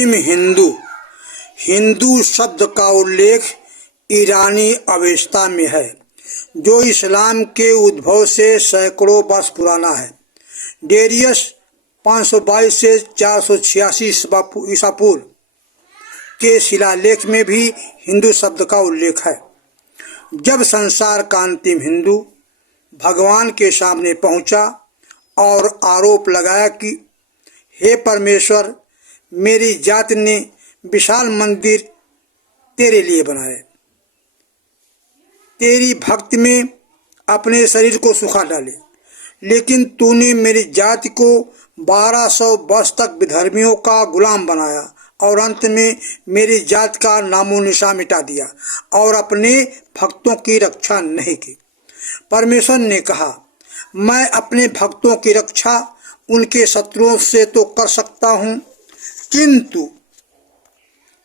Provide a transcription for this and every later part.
अंतिम हिंदू। हिंदू शब्द का उल्लेख ईरानी अवेस्ता में है, जो इस्लाम के उद्भव से सैकड़ों वर्ष पुराना है। डेरियस 522 से 486 ईसा पूर्व के शिलालेख में भी हिंदू शब्द का उल्लेख है। जब संसार का अंतिम हिंदू भगवान के सामने पहुंचा और आरोप लगाया कि हे परमेश्वर, मेरी जाति ने विशाल मंदिर तेरे लिए बनाए, तेरी भक्ति में अपने शरीर को सुखा डाले, लेकिन तूने मेरी जाति को 1200 वर्ष तक विधर्मियों का गुलाम बनाया और अंत में मेरी जाति का नामो निशान मिटा दिया और अपने भक्तों की रक्षा नहीं की। परमेश्वर ने कहा, मैं अपने भक्तों की रक्षा उनके शत्रुओं से तो कर सकता हूँ, किंतु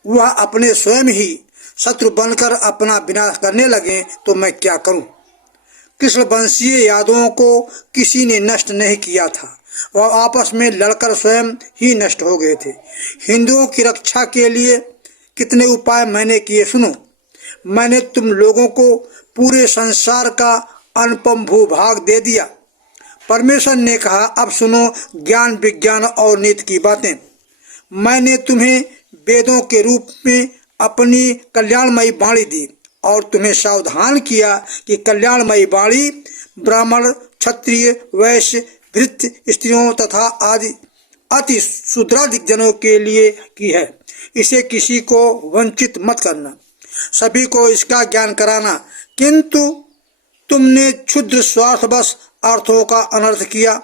वह अपने स्वयं ही शत्रु बनकर अपना विनाश करने लगे तो मैं क्या करूं? कृष्ण वंशीय यादवों को किसी ने नष्ट नहीं किया था, वह आपस में लड़कर स्वयं ही नष्ट हो गए थे। हिंदुओं की रक्षा के लिए कितने उपाय मैंने किए सुनो। मैंने तुम लोगों को पूरे संसार का अनुपम भूभाग दे दिया। परमेश्वर ने कहा, अब सुनो ज्ञान, विज्ञान और नीति की बातें। मैंने तुम्हें वेदों के रूप में अपनी कल्याणमयी वाणी दी और तुम्हें सावधान किया कि कल्याणमयी वाणी ब्राह्मण, क्षत्रिय, वैश्य, भृत्य, स्त्रियों तथा आदि अति शूद्रादि जनों के लिए की है। इसे किसी को वंचित मत करना, सभी को इसका ज्ञान कराना, किंतु तुमने क्षुद्र स्वार्थवश अर्थों का अनर्थ किया,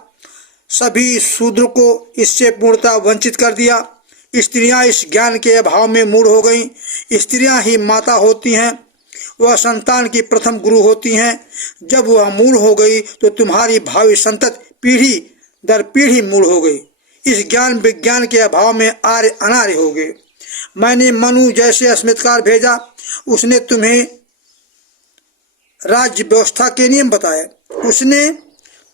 सभी शूद्र को इससे पूर्णतः वंचित कर दिया। स्त्रियां इस ज्ञान के अभाव में मूढ़ हो गईं। स्त्रियां ही माता होती हैं, वह संतान की प्रथम गुरु होती हैं। जब वह मूढ़ हो गई तो तुम्हारी भावी संतति पीढ़ी दर पीढ़ी मूढ़ हो गई। इस ज्ञान विज्ञान के अभाव में आर्य अनार्य हो गए। मैंने मनु जैसे अस्मितकार भेजा, उसने तुम्हें राज्य व्यवस्था के नियम बताए। उसने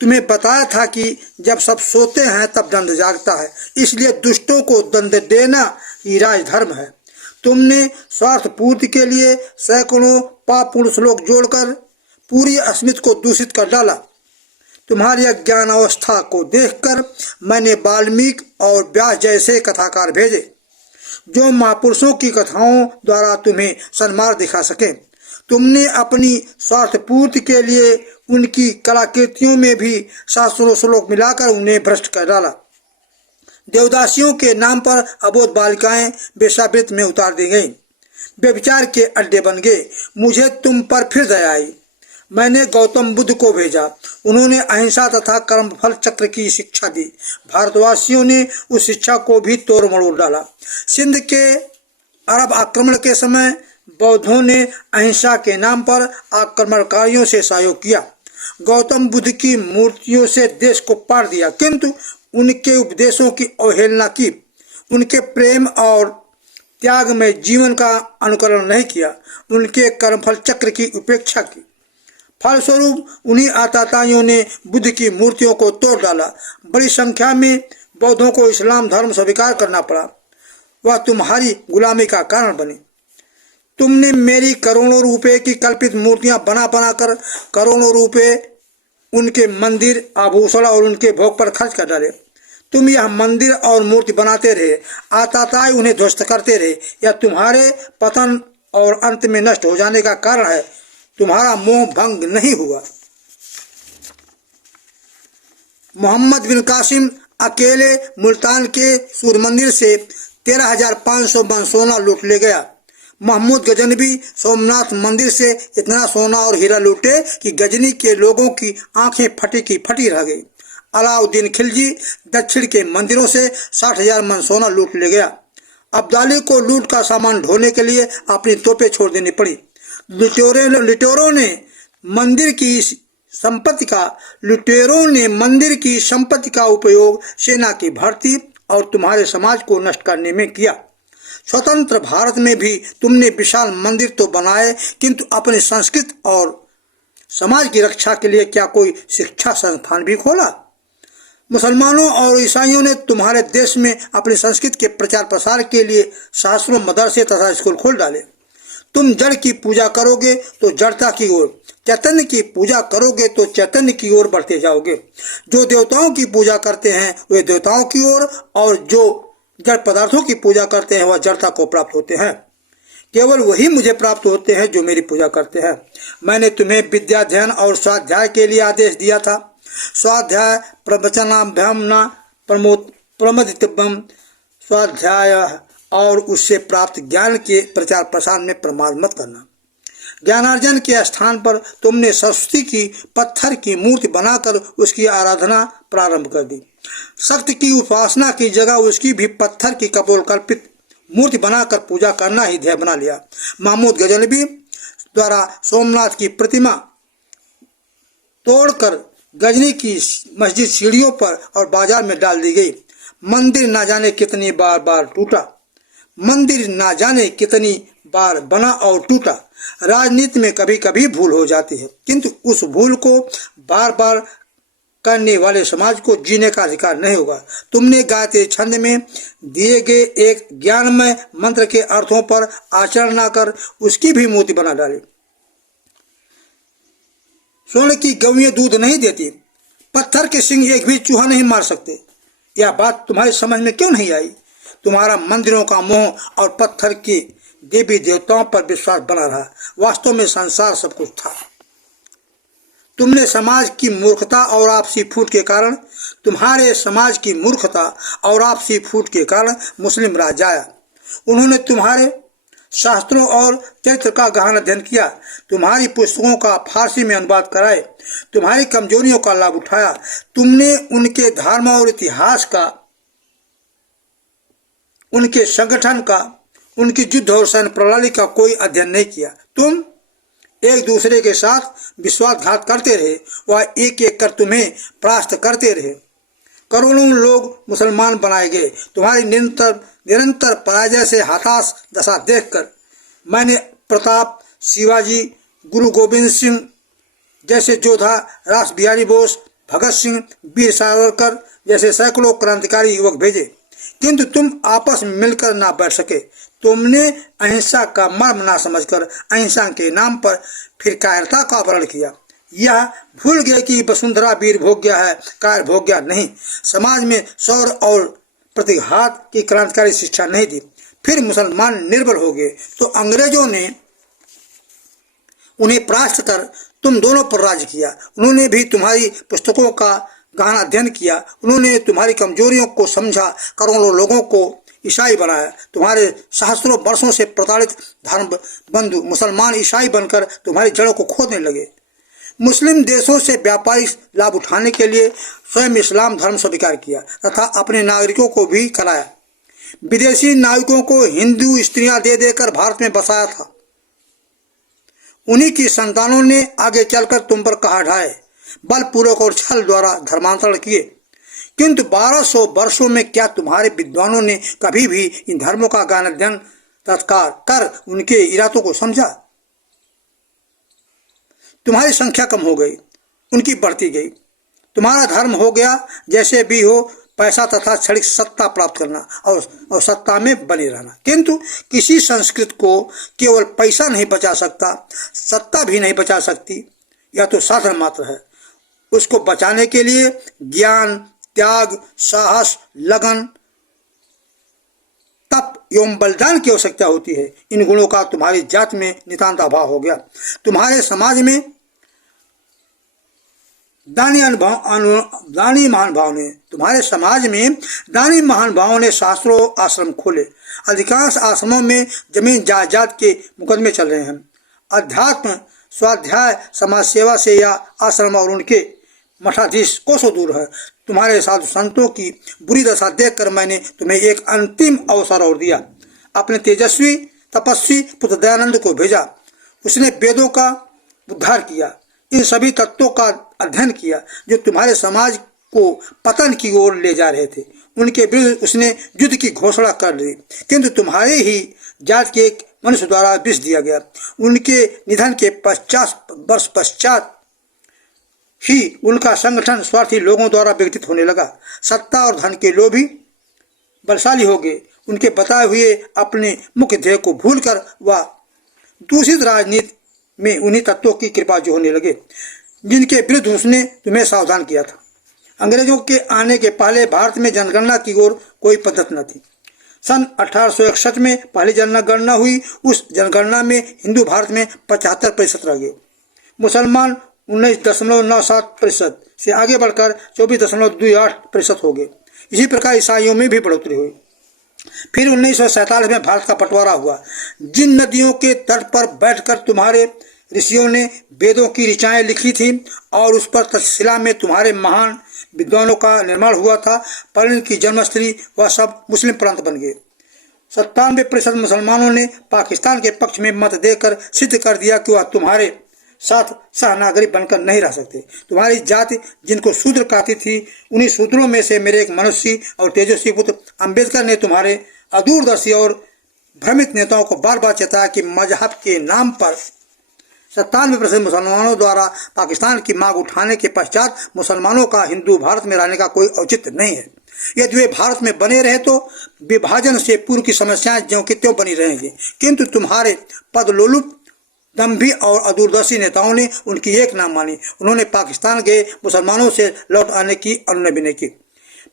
तुम्हें बताया था कि जब सब सोते हैं तब दंड जागता है, इसलिए दुष्टों को दंड देना ही राजधर्म है। तुमने स्वार्थ पूर्ति के लिए सैकड़ों पापपूर्ण श्लोक जोड़कर पूरी अस्मिता को दूषित कर डाला। तुम्हारी अज्ञान अवस्था को देखकर मैंने वाल्मीकि और व्यास जैसे कथाकार भेजे, जो महापुरुषों की कथाओं द्वारा तुम्हें सन्मार्ग दिखा सके। तुमने अपनी स्वार्थ पूर्ति के लिए उनकी कलाकृतियों में भी शास्त्रों श्लोक मिलाकर उन्हें भ्रष्ट कर डाला। देवदासियों के नाम पर अबोध बालिकाएं वेश्यावृत्ति में उतार दी गईं, व्यभिचार के अड्डे बन गए। मुझे तुम पर फिर दया आई। मैंने गौतम बुद्ध को भेजा, उन्होंने अहिंसा तथा कर्मफल चक्र की शिक्षा दी। भारतवासियों ने उस शिक्षा को भी तोड़ मरोड़ डाला। सिंध के अरब आक्रमण के समय बौद्धों ने अहिंसा के नाम पर आक्रमणकारियों से सहयोग किया। गौतम बुद्ध की मूर्तियों से देश को पार दिया, किंतु उनके उपदेशों की अवहेलना की। उनके प्रेम और त्याग में जीवन का अनुकरण नहीं किया, उनके कर्मफल चक्र की उपेक्षा की। फलस्वरूप उन्हीं आतताइयों ने बुद्ध की मूर्तियों को तोड़ डाला। बड़ी संख्या में बौद्धों को इस्लाम धर्म स्वीकार करना पड़ा, वह तुम्हारी गुलामी का कारण बने। तुमने मेरी करोड़ों रुपए की कल्पित मूर्तियां बना कर करोड़ों रुपए उनके मंदिर, आभूषण और उनके भोग पर खर्च कर डाले। तुम यह मंदिर और मूर्ति बनाते रहे, आताताई उन्हें ध्वस्त करते रहे। यह तुम्हारे पतन और अंत में नष्ट हो जाने का कारण है। तुम्हारा मोह भंग नहीं हुआ। मोहम्मद बिन कासिम अकेले मुल्तान के सूर्य मंदिर से 13,500 मन सोना लूट ले गया। महमूद गजनवी सोमनाथ मंदिर से इतना सोना और हीरा लूटे कि गजनी के लोगों की आंखें फटी की फटी रह गई। अलाउद्दीन खिलजी दक्षिण के मंदिरों से 60,000 मन सोना लूट ले गया। अब्दाली को लूट का सामान ढोने के लिए अपनी तोपें छोड़ देनी पड़ी। लुटेरों ने मंदिर की संपत्ति का उपयोग सेना की भर्ती और तुम्हारे समाज को नष्ट करने में किया। स्वतंत्र भारत में भी तुमने विशाल मंदिर तो बनाए, किंतु अपनी संस्कृति और समाज की रक्षा के लिए क्या कोई शिक्षा संस्थान भी खोला? मुसलमानों और ईसाइयों ने तुम्हारे देश में अपनी संस्कृति के प्रचार प्रसार के लिए शास्त्रों, मदरसे तथा स्कूल खोल डाले। तुम जड़ की पूजा करोगे तो जड़ता की ओर, चैतन्य की पूजा करोगे तो चैतन्य की ओर बढ़ते जाओगे। जो देवताओं की पूजा करते हैं वे देवताओं की ओर, और जो जड़ पदार्थों की पूजा करते हैं वह जड़ता को प्राप्त होते हैं। केवल वही मुझे प्राप्त होते हैं जो मेरी पूजा करते हैं। मैंने तुम्हें विद्याध्ययन और स्वाध्याय के लिए आदेश दिया था। स्वाध्याय प्रवचनाभ्यामना प्रमोदितव्यम, स्वाध्याय और उससे प्राप्त ज्ञान के प्रचार प्रसार में प्रमाद मत करना। ज्ञानार्जन के स्थान पर तुमने सरस्वती की पत्थर की मूर्ति बनाकर उसकी आराधना प्रारंभ कर दी। शक्ति की उपासना की जगह उसकी भी पत्थर की कपोल कल्पित मूर्ति बनाकर पूजा करना ही ध्येय बना लिया। महमूद गजनबी द्वारा सोमनाथ की प्रतिमा तोड़कर गजनी की मस्जिद सीढ़ियों पर और बाजार में डाल दी गई। मंदिर ना जाने कितनी बार बार टूटा, मंदिर ना जाने कितनी बार बना और टूटा। राजनीति में कभी कभी भूल हो जाती है, किंतु उस भूल को बार बार करने वाले समाज को जीने का अधिकार नहीं होगा। तुमने गायत्री छंद में दिए गए एक ज्ञानमय मंत्र के अर्थों पर आचरण न कर उसकी भी मूर्ति बना डाली। सोने की गौएं दूध नहीं देती, पत्थर के सिंह एक भी चूहा नहीं मार सकते। यह बात तुम्हारी समझ में क्यों नहीं आई? तुम्हारा मंदिरों का मोह और पत्थर के देवी देवताओं पर विश्वास बना रहा। वास्तव में संसार सब कुछ था। तुमने समाज की मूर्खता और आपसी फूट के कारण, तुम्हारे समाज की मूर्खता और आपसी फूट के कारण मुस्लिम राज आया। उन्होंने तुम्हारे शास्त्रों और चरित्र का गहन अध्ययन किया, तुम्हारी पुस्तकों का फारसी में अनुवाद कराए, तुम्हारी कमजोरियों का लाभ उठाया। तुमने उनके धर्म और इतिहास का, उनके संगठन का, उनकी युद्ध और सैन्य प्रणाली का कोई अध्ययन नहीं किया। तुम एक दूसरे के साथ विश्वासघात करते रहे, वह एक एक कर तुम्हें परास्त करते रहे। करोड़ों लोग मुसलमान बनाए गए। तुम्हारी निरंतर पराजय से हताश दशा देखकर मैंने प्रताप, शिवाजी, गुरु गोविंद सिंह जैसे योद्धा, रास बिहारी बोस, भगत सिंह, वीर सावरकर जैसे सैकड़ों क्रांतिकारी युवक भेजे, किंतु तुम आपस में मिलकर ना बैठ सके। तुमने अहिंसा का मर्म ना समझकर अहिंसा के नाम पर फिर कायरता का वर्ण किया। यह भूल गए कि वसुंधरा वीर भोग्या है, कायर भोग्या नहीं। समाज में शौर्य और प्रतिघात की क्रांतिकारी शिक्षा नहीं दी। फिर मुसलमान निर्बल हो गए तो अंग्रेजों ने उन्हें परास्त कर तुम दोनों पर राज किया। उन्होंने भी तुम्हारी पुस्तकों का गहन अध्ययन किया। उन्होंने तुम्हारी कमजोरियों को समझा, करोड़ों लोगों को ईसाई बनाया। तुम्हारे सहस्त्रों वर्षों से प्रताड़ित धर्म बंधु मुसलमान ईसाई बनकर तुम्हारी जड़ों को खोदने लगे। मुस्लिम देशों से व्यापारिक लाभ उठाने के लिए स्वयं इस्लाम धर्म स्वीकार किया तथा अपने नागरिकों को भी कराया। विदेशी नाविकों को हिंदू स्त्रियां दे देकर भारत में बसाया था। उन्हीं की संतानों ने आगे चलकर तुम पर कहा ढाए, बलपूर्वक और छल द्वारा धर्मांतरण किए। किंतु 1200 वर्षों में क्या तुम्हारे विद्वानों ने कभी भी इन धर्मों का ज्ञान अध्ययन तत्कार कर उनके इरादों को समझा? तुम्हारी संख्या कम हो गई, उनकी बढ़ती गई। तुम्हारा धर्म हो गया जैसे भी हो पैसा तथा क्षणिक सत्ता प्राप्त करना और सत्ता में बने रहना। किंतु किसी संस्कृति को केवल पैसा नहीं बचा सकता, सत्ता भी नहीं बचा सकती। यह तो साधन मात्र है। उसको बचाने के लिए ज्ञान, त्याग, साहस, लगन, तप एवं बलिदान की आवश्यकता होती है। इन गुणों का तुम्हारी जात में नितांत अभाव हो गया। तुम्हारे समाज में दानी महान भावों ने शास्त्रों आश्रम खोले। अधिकांश आश्रमों में जमीन जायदाद के मुकदमे चल रहे हैं। अध्यात्म, स्वाध्याय, समाज सेवा से यह आश्रम और उनके मठाधीश कोसों दूर है। तुम्हारे साधु संतों की बुरी दशा देखकर मैंने तुम्हें एक अंतिम अवसर और दिया। अपने तेजस्वी तपस्वी पुत्र दयानंद को भेजा। उसने वेदों का उद्धार किया, इन सभी तत्वों का अध्ययन किया जो तुम्हारे समाज को पतन की ओर ले जा रहे थे। उनके विरुद्ध उसने युद्ध की घोषणा कर दी, किंतु तुम्हारे ही जात के एक मनुष्य द्वारा विष दिया गया। उनके निधन के 50 वर्ष पश्चात ही उनका संगठन स्वार्थी लोगों द्वारा विघटित होने लगा। सत्ता और धन के लोभी बलशाली हो गए। उनके बताए हुए अपने मुख्य ध्येय को भूलकर वह दूषित राजनीति में उन्हीं तत्वों की कृपा जो होने लगे जिनके विरुद्ध उसने तुम्हें सावधान किया था। अंग्रेजों के आने के पहले भारत में जनगणना की ओर कोई पद्धति न थी। सन 1861 में पहली जनगणना हुई। उस जनगणना में हिंदू भारत में 75% रह गए। मुसलमान 19.97% से आगे बढ़कर 24.28% हो गए। इसी प्रकार ईसाइयों में भी बढ़ोतरी हुई। फिर 1947 में भारत का बंटवारा हुआ। जिन नदियों के तट पर बैठकर तुम्हारे ऋषियों ने वेदों की ऋचाएं लिखी थी और उस पर तक्षशिला में तुम्हारे महान विद्वानों का निर्माण हुआ था, पर इनकी जन्मस्थली वह सब मुस्लिम प्रांत बन गए। 97% मुसलमानों ने पाकिस्तान के पक्ष में मत देकर सिद्ध कर दिया कि वह तुम्हारे साथ सहनागरिक बनकर नहीं रह सकते। तुम्हारी जाति जिनको शूद्र कहती थी, उन्हीं शूद्रों में से मेरे एक मनुष्य और तेजस्वी पुत्र अंबेडकर ने तुम्हारे अदूरदर्शी और भ्रमित नेताओं को बार बार चेताया कि मजहब के नाम पर 97% मुसलमानों द्वारा पाकिस्तान की मांग उठाने के पश्चात मुसलमानों का हिंदू भारत में रहने का कोई औचित्य नहीं है। यदि वे भारत में बने रहे तो विभाजन से पूर्व की समस्याएं ज्यों की त्यों बनी रहेंगी, किंतु तुम्हारे पदलोलुप दम्भी और अदूरदर्शी नेताओं ने उनकी एक ना मानी। उन्होंने पाकिस्तान गए मुसलमानों से लौट आने की अनुमति भी नहीं की।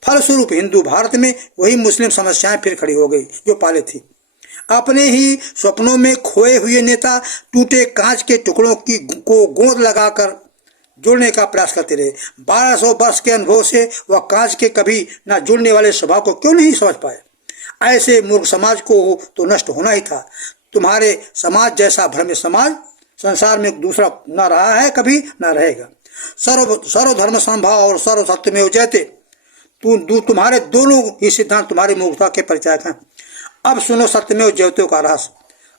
फलस्वरूप हिंदू भारत में वही मुस्लिम समस्याएं फिर खड़ी हो गई जो पहले थी। अपने ही स्वप्नों में खोए हुए नेता टूटे कांच के टुकड़ों को गोंद लगाकर जोड़ने का प्रयास करते रहे। 1200 वर्ष के अनुभव से वह कांच के कभी न जुड़ने वाले स्वभाव को क्यों नहीं समझ पाए। ऐसे मूर्ख समाज को तो नष्ट होना ही था। तुम्हारे समाज जैसा भ्रमित समाज संसार में दूसरा न रहा है, कभी न रहेगा। सर्वधर्म समभाव और सर्व सत्यमेव जयते तुम्हारे दोनों ही सिद्धांत तुम्हारी मूर्खता के परिचायक हैं। अब सुनो सत्यमेव जयते का रहस्य।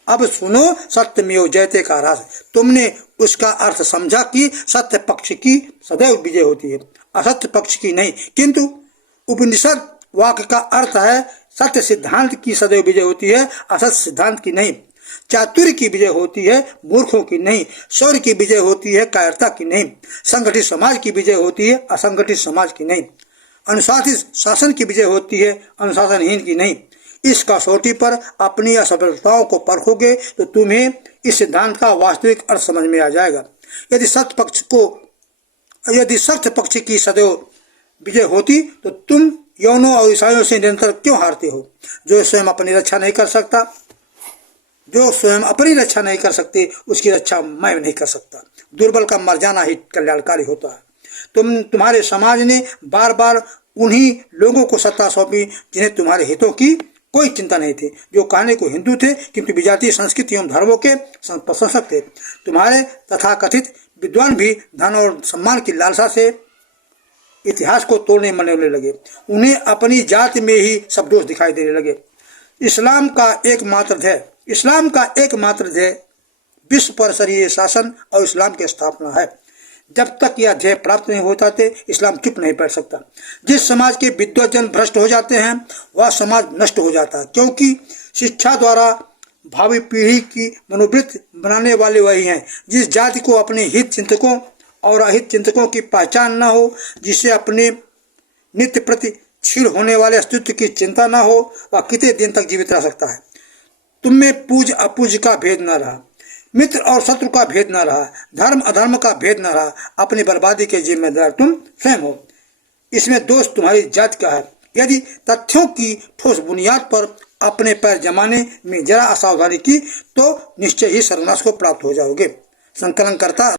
अब सुनो सत्यमेव जयते का रहस्य। तुमने उसका अर्थ समझा कि सत्य पक्ष की सदैव विजय होती है, असत्य पक्ष की नहीं। किंतु उपनिषद वाक्य का अर्थ है सत्य सिद्धांत की सदैव विजय होती है, असत्य सिद्धांत की नहीं। चातुर्य की विजय होती है, मूर्खों की नहीं। शौर्य की विजय होती है, कायरता की नहीं। संगठित समाज की विजय होती है, असंगठित समाज की नहीं। अनुशासित शासन की विजय होती है, अनुशासनहीन की नहीं। इस कसौटी पर अपनी असफलताओं को परखोगे तो तुम्हें इस सिद्धांत का वास्तविक अर्थ समझ में आ जाएगा। यदि सत्य पक्ष की सदैव विजय होती तो तुम यौनों और ईसाइयों से निरंतर क्यों हारते हो? जो स्वयं अपनी रक्षा नहीं कर सकते उसकी रक्षा मैं नहीं कर सकता। दुर्बल का मर जाना ही कल्याणकारी होता है। तुम्हारे समाज ने बार बार उन्हीं लोगों को सत्ता सौंपी जिन्हें तुम्हारे हितों की कोई चिंता नहीं थी, जो कहने को हिंदू थे किंतु विजातीय संस्कृति एवं धर्मों के प्रशंसक थे। तुम्हारे तथाकथित विद्वान भी धन और सम्मान की लालसा से इतिहास को तोड़ने मनाने लगे। उन्हें अपनी जाति में ही सब दोष दिखाई देने लगे। इस्लाम का एकमात्र ध्येय विश्व पर शरीय शासन और इस्लाम की स्थापना है। जब तक यह ध्येय प्राप्त नहीं होता थे इस्लाम चुप नहीं बैठ सकता। जिस समाज के विद्वजन भ्रष्ट हो जाते हैं वह समाज नष्ट हो जाता है, क्योंकि शिक्षा द्वारा भावी पीढ़ी की मनोवृत्ति बनाने वाले वही हैं। जिस जाति को अपने हित चिंतकों और अहित चिंतकों की पहचान न हो, जिसे अपने नित्य प्रति क्षीण होने वाले अस्तित्व की चिंता न हो, वह कितने दिन तक जीवित रह सकता है। तुम में पूज्य अपूज्य का भेद न रहा, मित्र और शत्रु का भेद न रहा, धर्म अधर्म का भेद न रहा। अपनी बर्बादी के जिम्मेदार तुम स्वयं हो। इसमें दोष तुम्हारी जाति का है। यदि तथ्यों की ठोस बुनियाद पर अपने पैर जमाने में जरा असावधानी की तो निश्चय ही सर्वनाश को प्राप्त हो जाओगे। संकलन करता